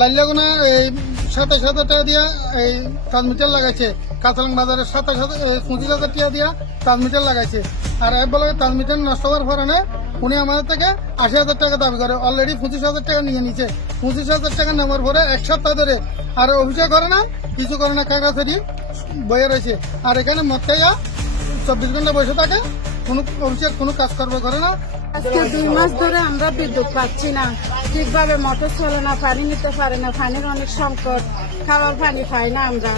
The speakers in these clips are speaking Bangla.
লাল্লাগুনা এই 27,000 টাকা দিয়া এই ট্রান্সমিটার লাগাইছে। কাঁচালাং বাজারে 25,000 টাকা দিয়া ট্রান্সমিটার লাগাইছে। আর এক বলে ট্রান্সমিটার নষ্ট হওয়ার কারণে উনি আমাদের থেকে 80,000 টাকা দাবি করে। অলরেডি 25,000 টাকা নিয়ে নিচ্ছে। 25,000 টাকা নেওয়ার পরে এক সপ্তাহ ধরে আর অভিযোগ করে না, কিছু করে না, কাগজেরই বয়ে রয়েছে। আর এখানে মতটা 24 ঘন্টা বসে থাকে, কোনো অভিযোগ কোনো কাজ করবে করে না। আজকে 2 মাস ধরে আমরা বিদ্যুৎ পাচ্ছি না, ঠিকভাবে মোটর চলে না, পানি নিতে পারে না, পানির অনেক সংকট, খাওয়ার পানি পাই না আমরা,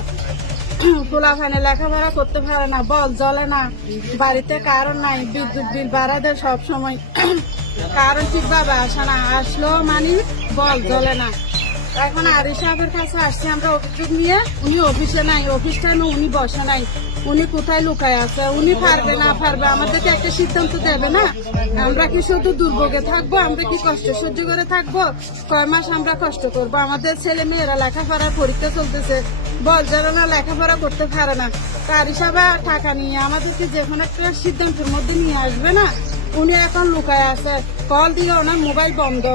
খোলা পানি লেখাপড়া করতে পারে না, বল জ্বলে না, বাড়িতে কারণ নাই, বিদ্যুৎ বিল বাড়া দেয় সব সময়, কারণ ঠিকভাবে আসে না, আসলেও মানে বল জ্বলে না। এখন আরি সাহেবের কাছে আসছি আমরা অভিযোগ নিয়ে, উনি অফিসে নাই, অফিসটা উনি বসে নাই, উনি কোথায় লুকায় আছে, উনি পারবে না পারবে, আমাদেরকে একটা সিদ্ধান্ত দেবে না। আমরা কি শুধু দুর্ভোগে থাকবো, আমরা কি কষ্ট সহ্য করে থাকবো? কয় মাস আমরা কষ্ট করবো? আমাদের ছেলে মেয়েরা লেখাপড়ার পরীক্ষা চলতেছে, বল জ্বলে না, লেখাপড়া করতে পারে না। আরি সাহেব টাকা নিয়ে আমাদেরকে যে কোনো একটা সিদ্ধান্তের মধ্যে নিয়ে আসবে না, উনি এখন লুকায় আছে, কল দিয়ে ওনার মোবাইল বন্ধ।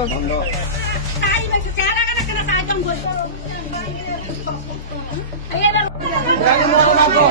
Galing mo ako na po.